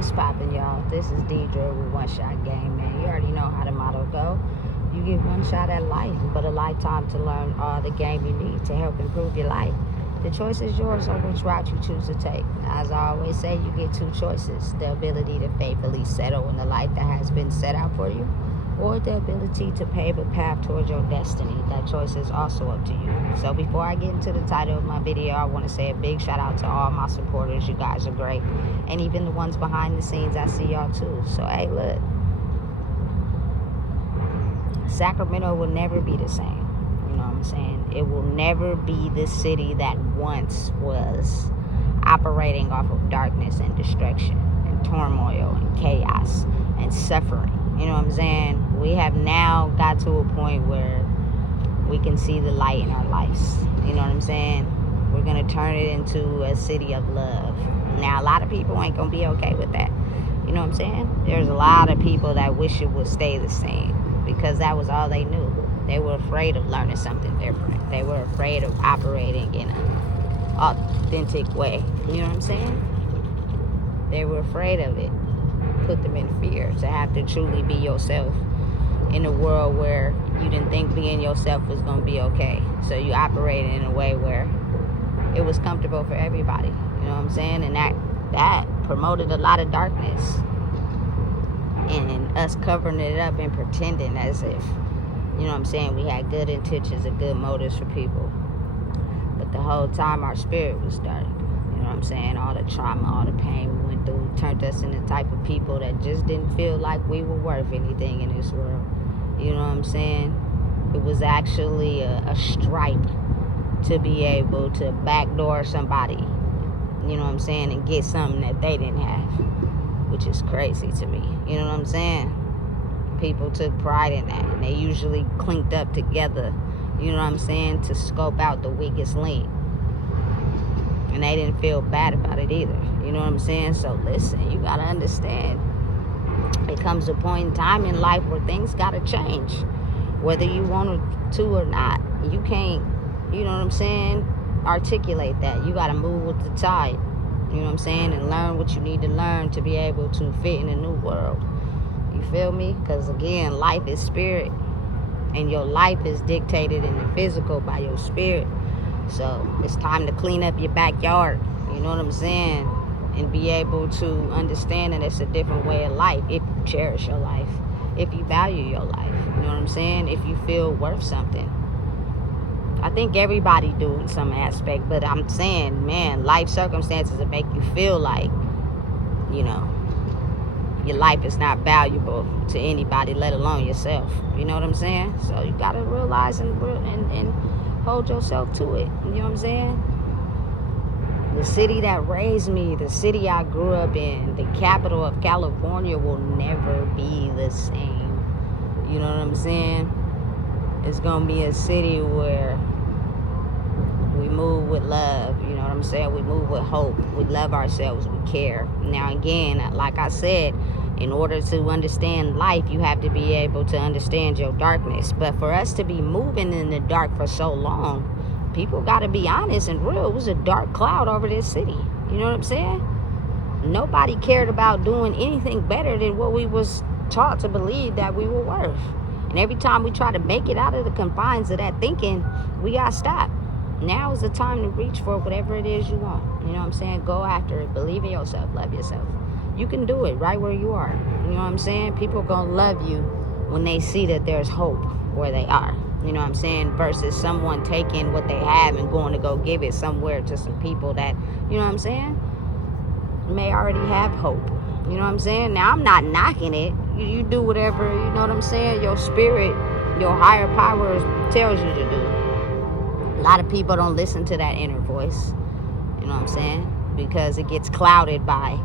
What's poppin', y'all? This is Deidre with One Shot Game, man. You already know how the motto go. You get one shot at life, but a lifetime to learn all the game you need to help improve your life. The choice is yours on which route you choose to take. As I always say, you get two choices: the ability to faithfully settle in the life that has been set out for you, or the ability to pave a path towards your destiny. That choice is also up to you. So before I get into the title of my video, I want to say a big shout out to all my supporters. You guys are great. And even the ones behind the scenes, I see y'all too. So hey, look. Sacramento will never be the same. You know what I'm saying? It will never be the city that once was, operating off of darkness and destruction and turmoil and chaos and suffering. You know what I'm saying? We have now got to a point where we can see the light in our lives. You know what I'm saying? We're going to turn it into a city of love. Now, a lot of people ain't going to be okay with that. You know what I'm saying? There's a lot of people that wish it would stay the same because that was all they knew. They were afraid of learning something different. They were afraid of operating in an authentic way. You know what I'm saying? They were afraid of it. Put them in fear to have to truly be yourself in a world where you didn't think being yourself was going to be okay. So you operated in a way where it was comfortable for everybody. You know what I'm saying? And that promoted a lot of darkness. And us covering it up and pretending as if, you know what I'm saying, we had good intentions and good motives for people. But the whole time our spirit was dark. You know what I'm saying? All the trauma, all the pain we went through turned us into the type of people that just didn't feel like we were worth anything in this world. You know what I'm saying? It was actually a stripe to be able to backdoor somebody, you know what I'm saying, and get something that they didn't have, which is crazy to me. You know what I'm saying? People took pride in that, and they usually clinked up together, you know what I'm saying, to scope out the weakest link. And they didn't feel bad about it either. You know what I'm saying? So listen, you gotta understand. It comes a point in time in life where things gotta change. Whether you want to or not. You can't, you know what I'm saying, articulate that. You gotta move with the tide. You know what I'm saying? And learn what you need to learn to be able to fit in a new world. You feel me? Because again, life is spirit. And your life is dictated in the physical by your spirit. So it's time to clean up your backyard. You know what I'm saying? And be able to understand that it's a different way of life if you cherish your life. If you value your life. You know what I'm saying? If you feel worth something. I think everybody do in some aspect. But I'm saying, man, life circumstances that make you feel like, you know, your life is not valuable to anybody, let alone yourself. You know what I'm saying? So you got to realize and hold yourself to it. You know what I'm saying? The city that raised me, the city I grew up in, the capital of California will never be the same. You know what I'm saying? It's going to be a city where we move with love. You know what I'm saying? We move with hope. We love ourselves. We care. Now, again, like I said, in order to understand life, you have to be able to understand your darkness. But for us to be moving in the dark for so long, people got to be honest and real. It was a dark cloud over this city. You know what I'm saying? Nobody cared about doing anything better than what we was taught to believe that we were worth. And every time we try to make it out of the confines of that thinking, we got stopped. Now is the time to reach for whatever it is you want. You know what I'm saying? Go after it. Believe in yourself. Love yourself. You can do it right where you are. You know what I'm saying? People gonna love you when they see that there's hope where they are. You know what I'm saying? Versus someone taking what they have and going to go give it somewhere to some people that, you know what I'm saying, may already have hope. You know what I'm saying? Now, I'm not knocking it. You do whatever, you know what I'm saying, your spirit, your higher power tells you to do. A lot of people don't listen to that inner voice. You know what I'm saying? Because it gets clouded by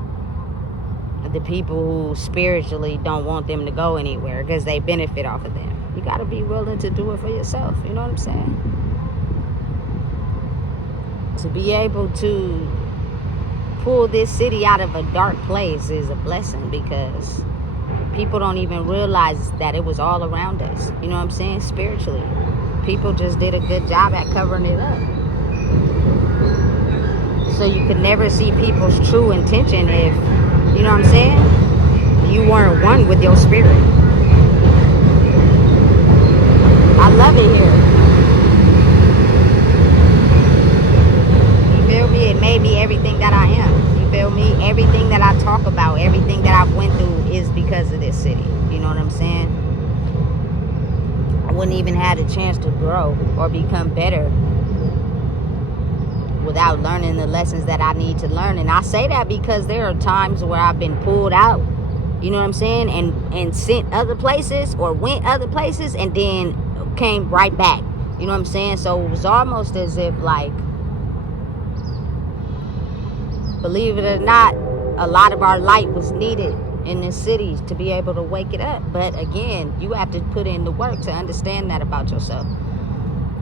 the people who spiritually don't want them to go anywhere because they benefit off of them. You got to be willing to do it for yourself. You know what I'm saying? To be able to pull this city out of a dark place is a blessing because people don't even realize that it was all around us. You know what I'm saying? Spiritually. People just did a good job at covering it up. So you could never see people's true intention if You know what I'm saying? You weren't one with your spirit. I love it here. You feel me? It made me everything that I am. You feel me? Everything that I talk about, everything that I've went through is because of this city. You know what I'm saying? I wouldn't even have a chance to grow or become better without learning the lessons that I need to learn. And I say that because there are times where I've been pulled out, you know what I'm saying, and sent other places or went other places and then came right back. You know what I'm saying? So it was almost as if, like, believe it or not, a lot of our light was needed in this city to be able to wake it up. But again, you have to put in the work to understand that about yourself.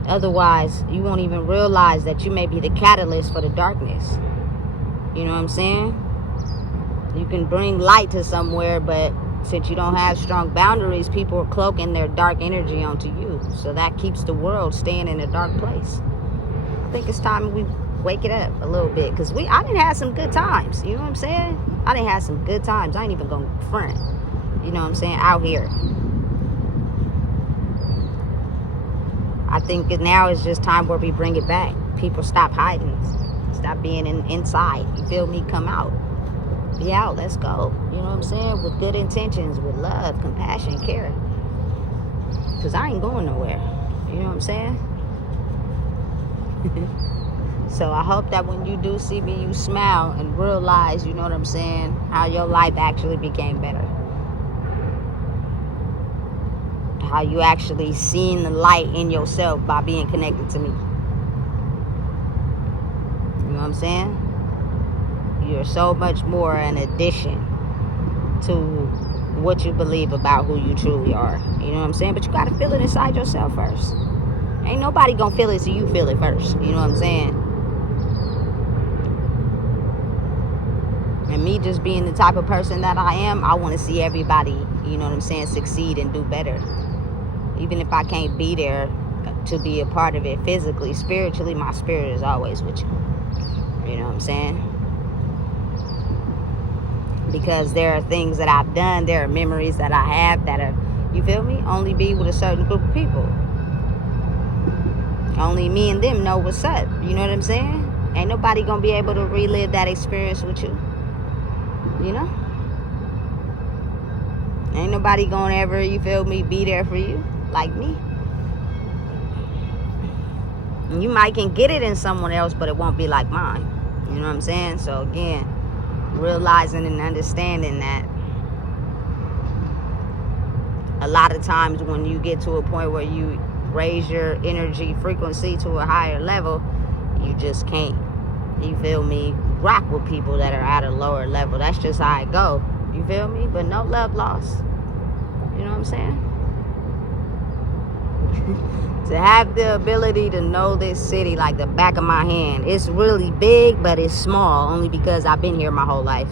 Otherwise, you won't even realize that you may be the catalyst for the darkness. You know what I'm saying? You can bring light to somewhere, but since you don't have strong boundaries, people are cloaking their dark energy onto you. So that keeps the world staying in a dark place. I think it's time we wake it up a little bit, because I done had some good times. You know what I'm saying? I done had some good times. I ain't even gonna front. You know what I'm saying? Out here. I think now is just time where we bring it back. People stop hiding. Stop being inside. You feel me? Come out. Be out. Let's go. You know what I'm saying? With good intentions, with love, compassion, care. Because I ain't going nowhere. You know what I'm saying? So I hope that when you do see me, you smile and realize, you know what I'm saying, how your life actually became better. How you actually seen the light in yourself by being connected to me. You know what I'm saying? You're so much more an addition to what you believe about who you truly are. You know what I'm saying? But you got to feel it inside yourself first. Ain't nobody gonna feel it till you feel it first. You know what I'm saying? And me just being the type of person that I am, I want to see everybody, you know what I'm saying, succeed and do better. Even if I can't be there to be a part of it physically, spiritually, my spirit is always with you. You know what I'm saying? Because there are things that I've done, there are memories that I have that are, you feel me, only be with a certain group of people. Only me and them know what's up. You know what I'm saying? Ain't nobody gonna be able to relive that experience with you. You know? Ain't nobody gonna ever, you feel me, be there for you like me. And you might can get it in someone else, but it won't be like mine. You know what I'm saying? So again, realizing and understanding that a lot of times when you get to a point where you raise your energy frequency to a higher level, you just can't, you feel me, rock with people that are at a lower level. That's just how it go. You feel me? But no love lost. You know what I'm saying? To have the ability to know this city like the back of my hand. It's really big, but it's small, only because I've been here my whole life.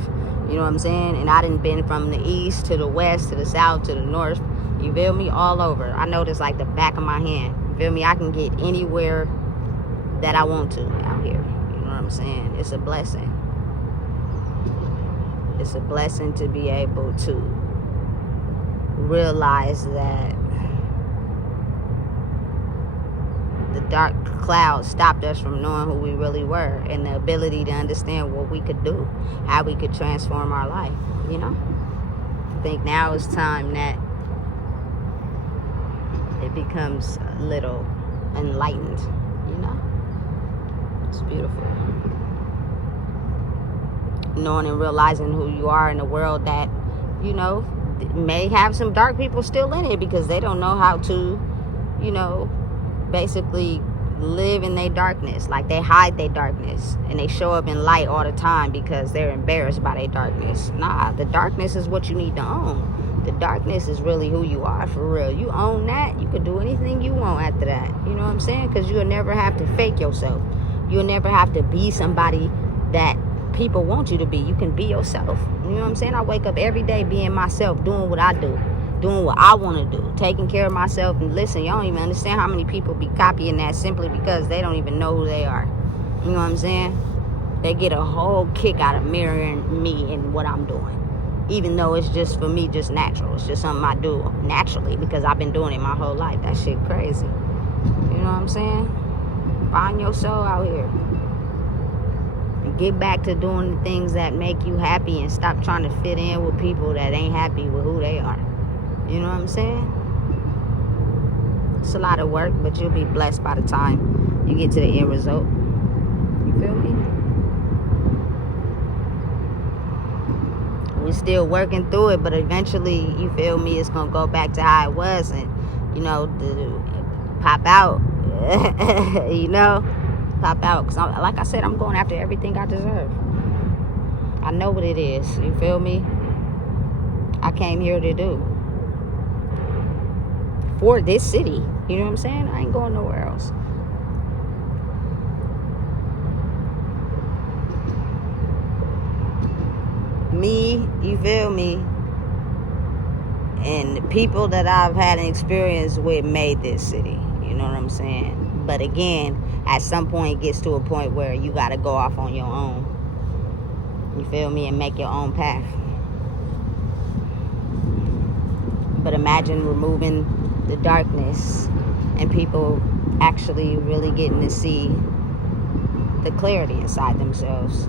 You know what I'm saying? And I done been from the east to the west to the south to the north. You feel me? All over. I know this like the back of my hand. You feel me? I can get anywhere that I want to out here. You know what I'm saying? It's a blessing. It's a blessing to be able to realize that the dark clouds stopped us from knowing who we really were, and the ability to understand what we could do, how we could transform our life, you know? I think now is time that it becomes a little enlightened, you know? It's beautiful. Knowing and realizing who you are in a world that, you know, may have some dark people still in it because they don't know how to, you know, basically live in their darkness. Like they hide their darkness and they show up in light all the time because they're embarrassed by their darkness. Nah, the darkness is what you need to own. The darkness is really who you are for real. You own that, you can do anything you want after that. You know what I'm saying? Because you'll never have to fake yourself. You'll never have to be somebody that people want you to be. You can be yourself. You know what I'm saying? I wake up every day being myself, doing what I do, doing what I want to do, taking care of myself. And listen, y'all don't even understand how many people be copying that simply because they don't even know who they are. You know what I'm saying? They get a whole kick out of mirroring me and what I'm doing. Even though it's just, for me, just natural. It's just something I do naturally because I've been doing it my whole life. That shit crazy. You know what I'm saying? Find your soul out here. And get back to doing the things that make you happy and stop trying to fit in with people that ain't happy with who they are. You know what I'm saying? It's a lot of work, but you'll be blessed by the time you get to the end result. You feel me? We're still working through it, but eventually, you feel me, it's going to go back to how it was and, you know, pop out. You know? Pop out. Because, like I said, I'm going after everything I deserve. I know what it is. You feel me? I came here to do. For this city. You know what I'm saying? I ain't going nowhere else. Me, you feel me? And the people that I've had an experience with made this city. You know what I'm saying? But again, at some point it gets to a point where you got to go off on your own. You feel me? And make your own path. But imagine removing the darkness and people actually really getting to see the clarity inside themselves,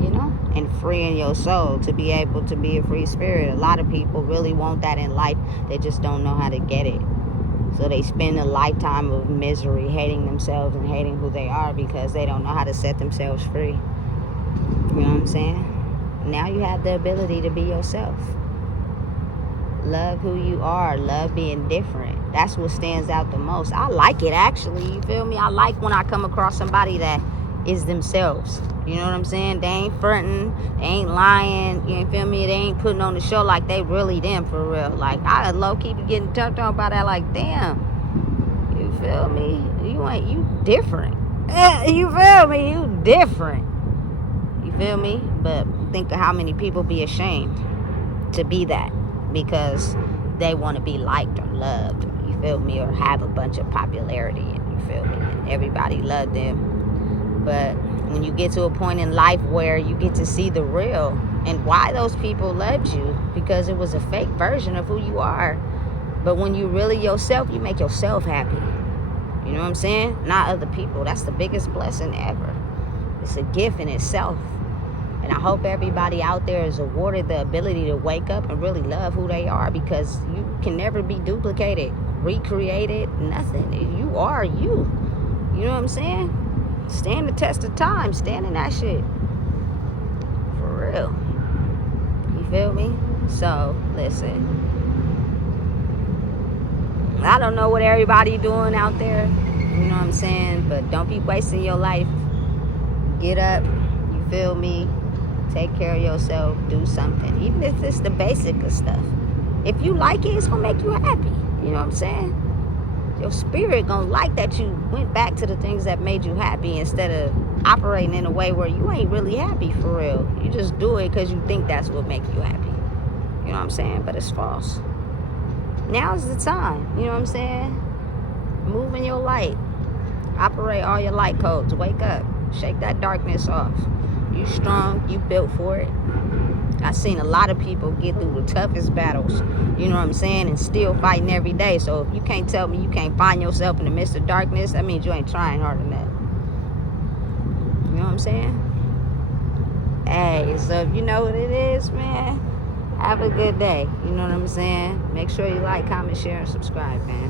you know, and freeing your soul to be able to be a free spirit. A lot of people really want that in life. They just don't know how to get it. So they spend a lifetime of misery hating themselves and hating who they are because they don't know how to set themselves free. You know what I'm saying? Now you have the ability to be yourself. Love who you are. Love being different. That's what stands out the most. I like it, actually. You feel me? I like when I come across somebody that is themselves. You know what I'm saying? They ain't fronting. They ain't lying. You feel me? They ain't putting on the show like they really them for real. Like, I low-key be getting turned on by that. Like, damn. You feel me? You different. You feel me? You different. You feel me? But think of how many people be ashamed to be that. Because they want to be liked or loved, you feel me, or have a bunch of popularity, and you feel me, and everybody love them. But when you get to a point in life where you get to see the real and why those people loved you, because it was a fake version of who you are. But when you really yourself, you make yourself happy. You know what I'm saying? Not other people. That's the biggest blessing ever. It's a gift in itself. And I hope everybody out there is awarded the ability to wake up and really love who they are, because you can never be duplicated, recreated, nothing. You are you. You know what I'm saying? Stand the test of time. Stand in that shit. For real. You feel me? So, listen. I don't know what everybody doing out there. You know what I'm saying? But don't be wasting your life. Get up. You feel me? Take care of yourself. Do something. Even if it's the basic of stuff. If you like it, it's going to make you happy. You know what I'm saying? Your spirit going to like that you went back to the things that made you happy instead of operating in a way where you ain't really happy for real. You just do it because you think that's what makes you happy. You know what I'm saying? But it's false. Now's the time. You know what I'm saying? Move in your light. Operate all your light codes. Wake up. Shake that darkness off. You strong. You built for it. I've seen a lot of people get through the toughest battles, you know what I'm saying, and still fighting every day. So if you can't tell me you can't find yourself in the midst of darkness, that means you ain't trying hard enough. You know what I'm saying? Hey, so if you know what it is, man, have a good day. You know what I'm saying? Make sure you like, comment, share, and subscribe, man.